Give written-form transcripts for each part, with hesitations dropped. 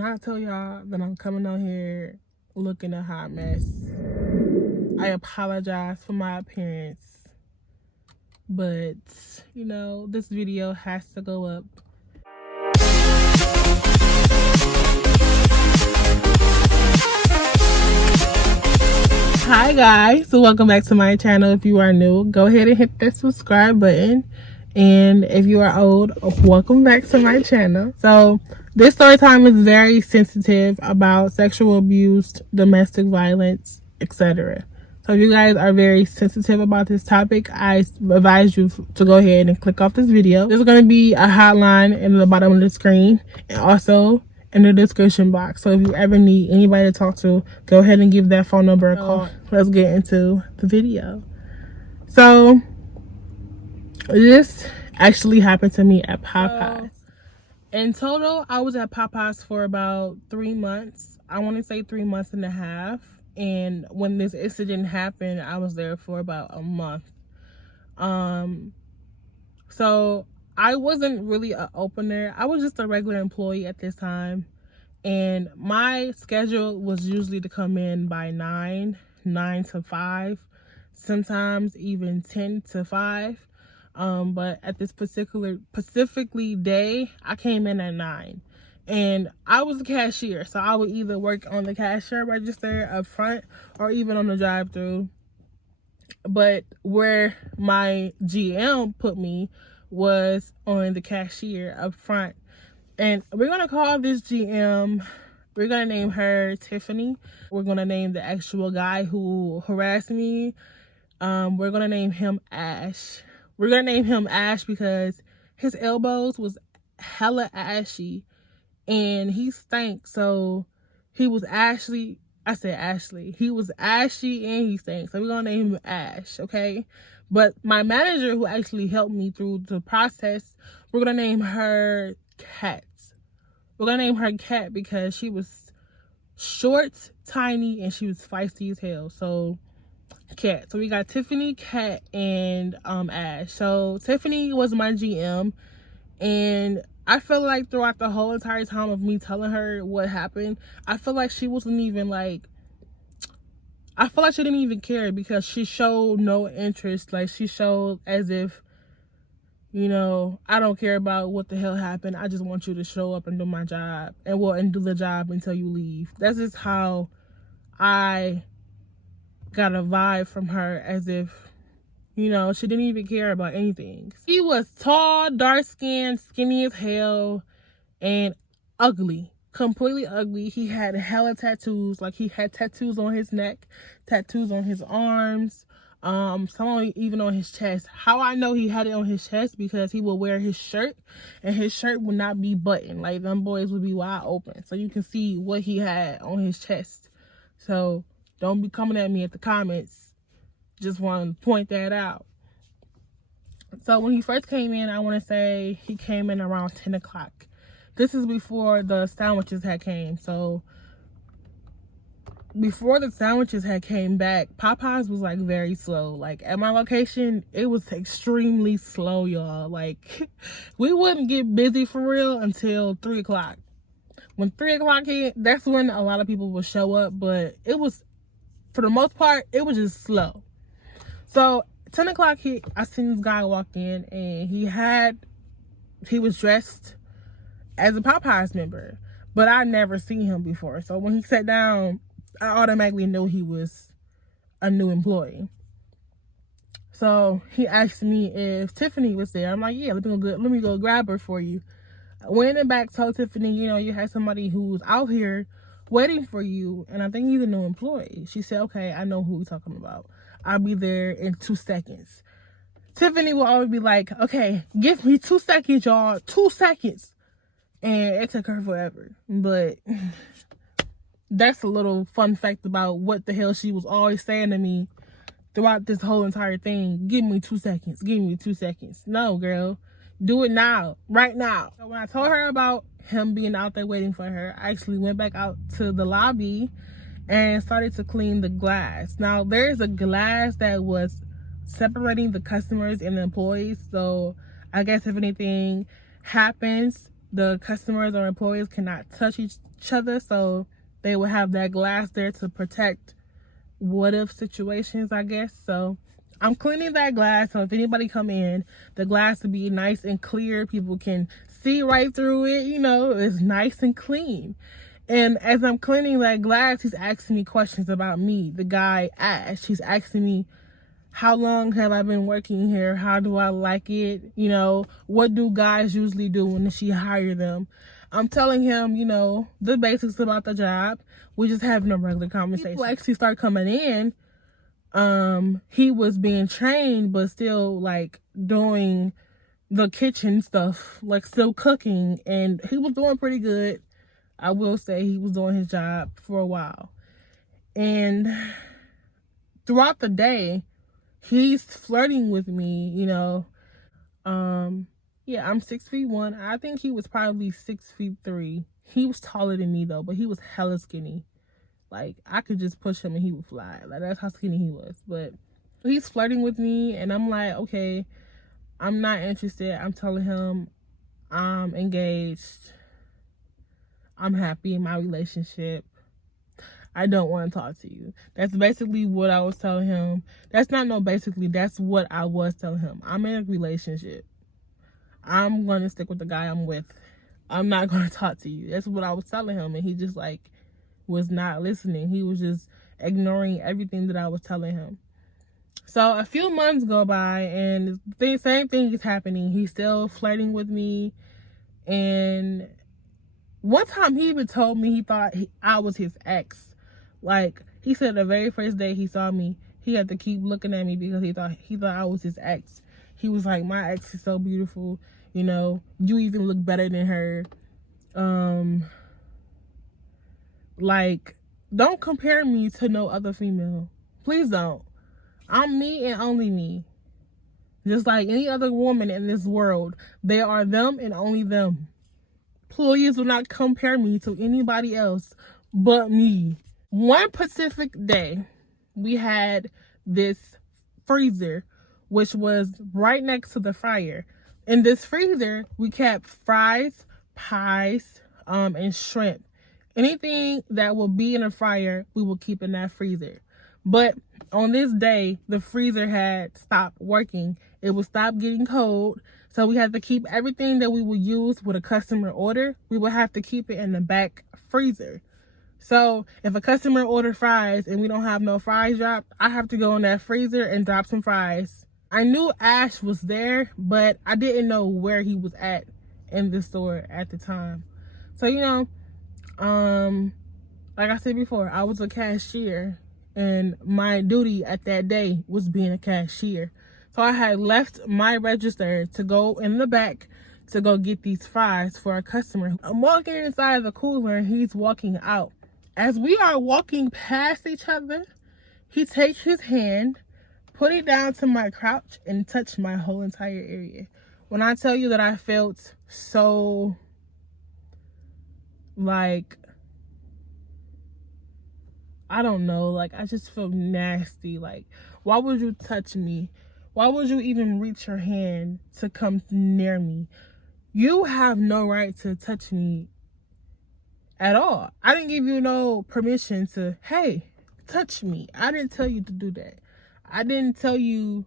when I tell y'all that I'm coming on here looking a hot mess, I apologize for my appearance. But, you know, this video has to go up. Hi guys, so welcome back to my channel. If you are new, go ahead and hit that subscribe button. And if you are old, welcome back to my channel. So this story time is very sensitive about sexual abuse, domestic violence, etc. So if you guys are very sensitive about this topic, I advise you to go ahead and click off this video. There's going to be a hotline in the bottom of the screen and also in the description box. So if you ever need anybody to talk to, go ahead and give that phone number a call. Let's get into the video. So this actually happened to me at Popeyes. In total, I was at Popeyes for about 3 months. I want to say 3 months and a half. And when this incident happened, I was there for about a month. So I wasn't really an opener. I was just a regular employee at this time. And my schedule was usually to come in by 9 to 5. Sometimes even 10 to 5. But at this specifically day, I came in at 9. And I was a cashier, so I would either work on the cashier register up front or even on the drive-thru. But where my GM put me was on the cashier up front. And we're going to call this GM, we're going to name her Tiffany. We're going to name the actual guy who harassed me, we're going to name him Ash. We're going to name him Ash because his elbows was hella ashy. And he stank, so he was Ashley. I said Ashley. He was ashy and he stank, so we're gonna name him Ash, okay? But my manager, who actually helped me through the process, we're gonna name her Cat. We're gonna name her Cat because she was short, tiny, and she was feisty as hell. So Cat. So we got Tiffany, Cat, and Ash. So Tiffany was my GM, and I feel like throughout the whole entire time of me telling her what happened, I feel like she wasn't even like, I feel like she didn't even care because she showed no interest. Like, she showed as if, you know, I don't care about what the hell happened. I just want you to show up and do my job and do the job until you leave. That's just how I got a vibe from her, as if, you know, she didn't even care about anything. He was tall, dark-skinned, skinny as hell, and ugly. Completely ugly. He had hella tattoos. Like, he had tattoos on his neck, tattoos on his arms, some even on his chest. How I know he had it on his chest? Because he would wear his shirt, and his shirt would not be buttoned. Like, them boys would be wide open. So you can see what he had on his chest. So don't be coming at me at the comments. Just want to point that out. So when he first came in, I want to say he came in around 10 o'clock. This is before the sandwiches had came. So before the sandwiches had came back, Popeyes was like very slow. Like, at my location, it was extremely slow, y'all. Like, we wouldn't get busy for real until 3 o'clock. When 3 o'clock hit, that's when a lot of people would show up. But it was, for the most part, it was just slow. So 10 o'clock hit, I seen this guy walk in, and he was dressed as a Popeyes member, but I never seen him before. So when he sat down, I automatically knew he was a new employee. So he asked me if Tiffany was there. I'm like, yeah, let me go grab her for you. I went in the back, told Tiffany, you know, you had somebody who's out here waiting for you, and I think he's a new employee. She said, okay, I know who you're talking about. I'll be there in 2 seconds. Tiffany will always be like, okay, give me 2 seconds, y'all. 2 seconds. And it took her forever. But that's a little fun fact about what the hell she was always saying to me throughout this whole entire thing. Give me 2 seconds. Give me 2 seconds. No, girl. Do it now. Right now. So when I told her about him being out there waiting for her, I actually went back out to the lobby and started to clean the glass. Now, there's a glass that was separating the customers and the employees. So I guess if anything happens, the customers or employees cannot touch each other, so they would have that glass there to protect what if situations, I guess. So I'm cleaning that glass, so if anybody come in, the glass will be nice and clear. People can see right through it, it's nice and clean. And as I'm cleaning that glass, he's asking me questions about me. The guy, Ash, he's asking me, how long have I been working here? How do I like it? What do guys usually do when she hire them? I'm telling him, the basics about the job. We just having a regular conversation. People actually start coming in. He was being trained, but still like doing the kitchen stuff, like still cooking. And he was doing pretty good. I will say he was doing his job for a while. And throughout the day, he's flirting with me, yeah, I'm 6'1". I think he was probably 6'3". He was taller than me though, but he was hella skinny. Like, I could just push him and he would fly. Like, that's how skinny he was. But he's flirting with me, and I'm like, okay, I'm not interested. I'm telling him I'm engaged. I'm happy in my relationship. I don't want to talk to you. That's basically what I was telling him. That's what I was telling him. I'm in a relationship. I'm going to stick with the guy I'm with. I'm not going to talk to you. That's what I was telling him. And he just was not listening. He was just ignoring everything that I was telling him. So a few months go by, and the same thing is happening. He's still flirting with me. And one time he even told me he thought I was his ex. Like, he said the very first day he saw me, he had to keep looking at me because he thought I was his ex. He was like, my ex is so beautiful. You even look better than her. Like, don't compare me to no other female. Please don't. I'm me and only me. Just like any other woman in this world, they are them and only them. Please do not compare me to anybody else but me. One Pacific day, we had this freezer, which was right next to the fryer. In this freezer, we kept fries, pies, and shrimp. Anything that will be in a fryer, we will keep in that freezer. But on this day, the freezer had stopped working. It would stop getting cold. So we had to keep everything that we would use with a customer order. We would have to keep it in the back freezer. So if a customer ordered fries and we don't have no fries dropped, I have to go in that freezer and drop some fries. I knew Ash was there, but I didn't know where he was at in the store at the time. So, like I said before, I was a cashier, and my duty at that day was being a cashier. So I had left my register to go in the back to go get these fries for a customer. I'm walking inside the cooler and he's walking out. As we are walking past each other, he takes his hand, put it down to my crotch, and touched my whole entire area. When I tell you that I felt so, like, I don't know, like, I just felt nasty. Like, why would you touch me? Why would you even reach your hand to come near me? You have no right to touch me at all. I didn't give you no permission to, hey, touch me. I didn't tell you to do that. I didn't tell you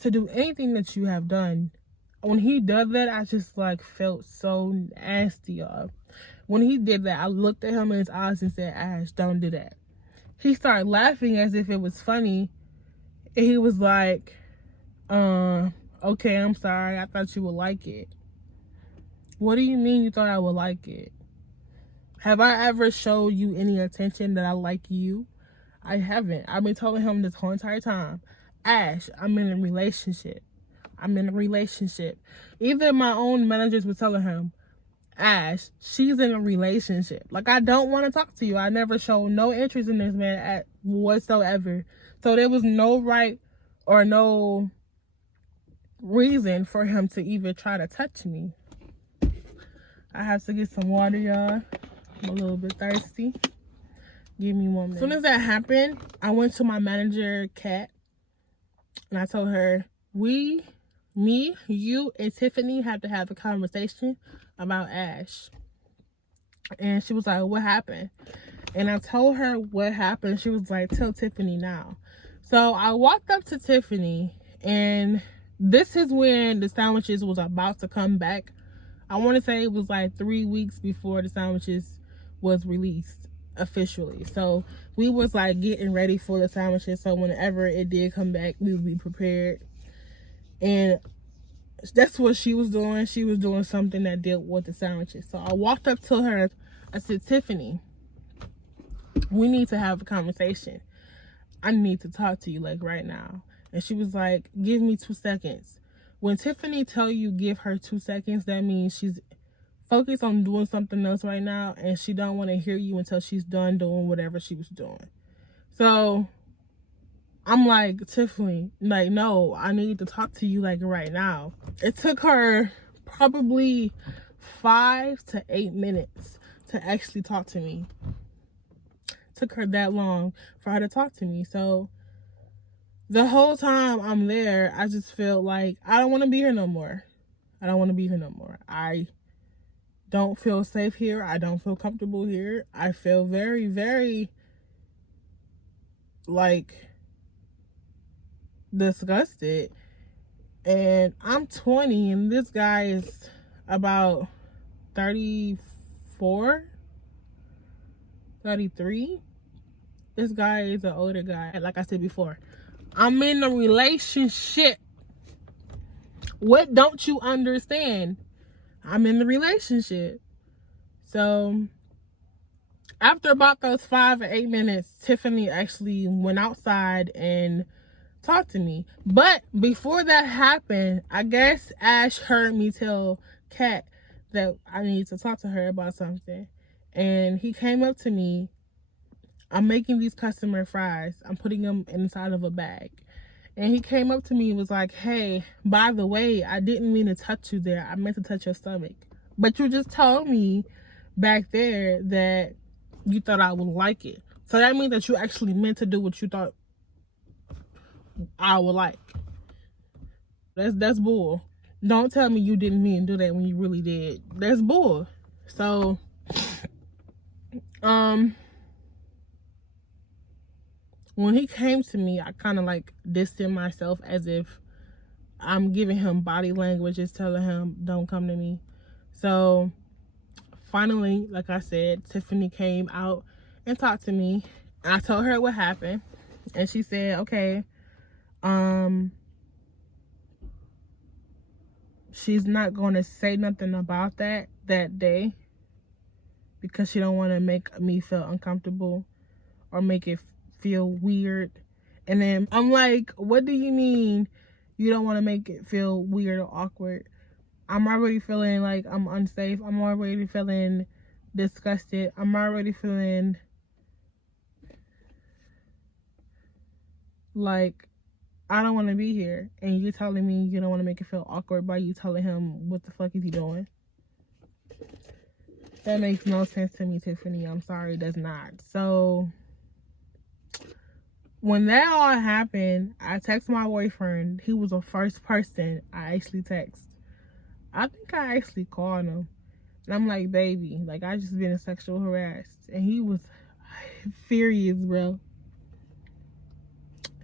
to do anything that you have done. When he did that, I just felt so nasty, y'all. When he did that, I looked at him in his eyes and said, Ash, don't do that. He started laughing as if it was funny. And he was like, okay, I'm sorry. I thought you would like it. What do you mean you thought I would like it? Have I ever showed you any attention that I like you? I haven't. I've been telling him this whole entire time, Ash, I'm in a relationship. I'm in a relationship. Even my own managers were telling him, Ash, she's in a relationship. Like, I don't want to talk to you. I never showed no interest in this man whatsoever. So there was no right or no reason for him to even try to touch me. I have to get some water, y'all. I'm a little bit thirsty. Give me 1 minute. As soon as that happened, I went to my manager, Kat, and I told her, me, you, and Tiffany have to have a conversation about Ash. And she was like, what happened? And I told her what happened. She was like, tell Tiffany now. So I walked up to Tiffany, and this is when the sandwiches was about to come back. I want to say it was like 3 weeks before the sandwiches was released officially. So we was like getting ready for the sandwiches, so whenever it did come back, we would be prepared. And that's what she was doing. She was doing something that dealt with the sandwiches. So I walked up to her. I said, Tiffany, we need to have a conversation. I need to talk to you like right now. And she was like, give me 2 seconds. When Tiffany tell you give her 2 seconds, that means she's focused on doing something else right now, and she don't want to hear you until she's done doing whatever she was doing. So I'm like, Tiffany, like, no, I need to talk to you like right now. It took her probably 5 to 8 minutes to actually talk to me. It took her that long for her to talk to me. So the whole time I'm there, I just feel like I don't want to be here no more. I don't want to be here no more. I don't feel safe here. I don't feel comfortable here. I feel very, very like disgusted. And I'm 20 and this guy is about 34, 33. This guy is an older guy. Like I said before, I'm in a relationship. What don't you understand? I'm in the relationship. So after about those 5 or 8 minutes, Tiffany actually went outside and talked to me. But before that happened, I guess Ash heard me tell Kat that I needed to talk to her about something. And he came up to me. I'm making these customer fries. I'm putting them inside of a bag. And he came up to me and was like, hey, by the way, I didn't mean to touch you there. I meant to touch your stomach. But you just told me back there that you thought I would like it. So that means that you actually meant to do what you thought I would like. That's bull. Don't tell me you didn't mean to do that when you really did. That's bull. So, when he came to me, I kind of like distanced myself as if I'm giving him body language, just telling him, don't come to me. So finally, like I said, Tiffany came out and talked to me. I told her what happened. And she said, okay, she's not going to say nothing about that day because she don't want to make me feel uncomfortable or make it feel weird. And then I'm like, what do you mean you don't want to make it feel weird or awkward? I'm already feeling like I'm unsafe. I'm already feeling disgusted. I'm already feeling like I don't want to be here. And you telling me you don't want to make it feel awkward by you telling him what the fuck is he doing? That makes no sense to me, Tiffany. I'm sorry, it does not. So when that all happened, I texted my boyfriend. He was the first person I actually texted. I think I actually called him. And I'm like, baby, like, I just been sexual harassed. And he was furious, bro.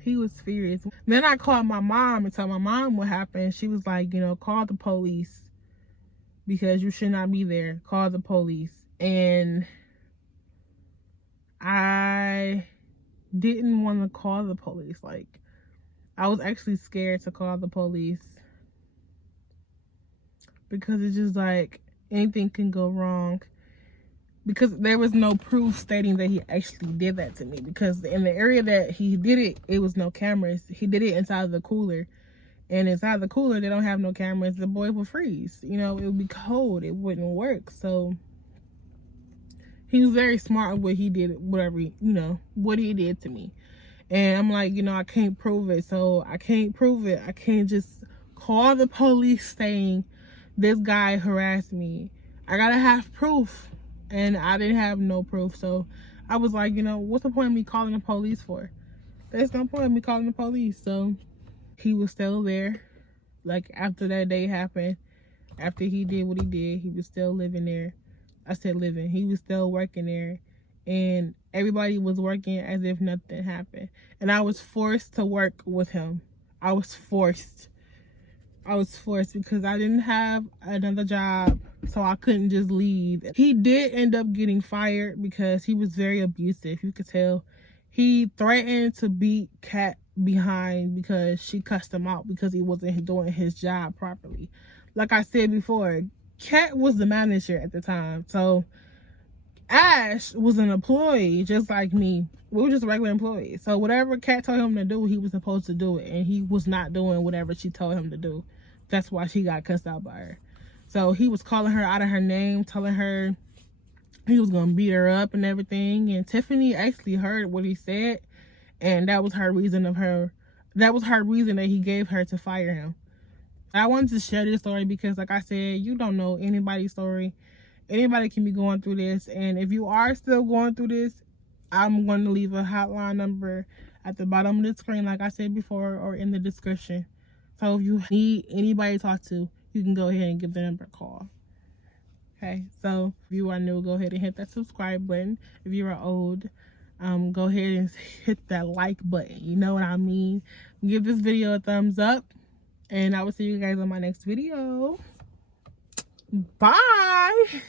He was furious. Then I called my mom and told my mom what happened. She was like, you know, call the police because you should not be there. Call the police. And I didn't want to call the police. Like, I was actually scared to call the police because it's just like anything can go wrong, because there was no proof stating that he actually did that to me, because in the area that he did it, it was no cameras. He did it inside the cooler, and inside the cooler they don't have no cameras. The boy would freeze, you know, it would be cold, it wouldn't work. So he was very smart with what he did, whatever, you know, what he did to me. And I'm like, you know, I can't prove it. So I can't prove it. I can't just call the police saying this guy harassed me. I gotta have proof. And I didn't have no proof. So I was like, you know, what's the point of me calling the police for? There's no point of me calling the police. So he was still there. Like, after that day happened, After he did what he did, he was still living there. I said living. He was still working there. And everybody was working as if nothing happened. And I was forced to work with him. I was forced because I didn't have another job, so I couldn't just leave. He did end up getting fired because he was very abusive. You could tell. He threatened to beat Kat behind because she cussed him out because he wasn't doing his job properly. Like I said before, Kat was the manager at the time, so Ash was an employee just like me. We were just regular employees. So whatever Kat told him to do, he was supposed to do it. And he was not doing whatever she told him to do. That's why she got cussed out by her. So he was calling her out of her name, telling her he was going to beat her up and everything. And Tiffany actually heard what he said. And that was her reason that he gave her to fire him. I wanted to share this story because, like I said, you don't know anybody's story. Anybody can be going through this, and if you are still going through this, I'm going to leave a hotline number at the bottom of the screen, like I said before, or in the description. So if you need anybody to talk to, you can go ahead and give the number a call. Okay, so if you are new, go ahead and hit that subscribe button. If you are old, go ahead and hit that like button. You know what I mean? Give this video a thumbs up, and I will see you guys on my next video. Bye.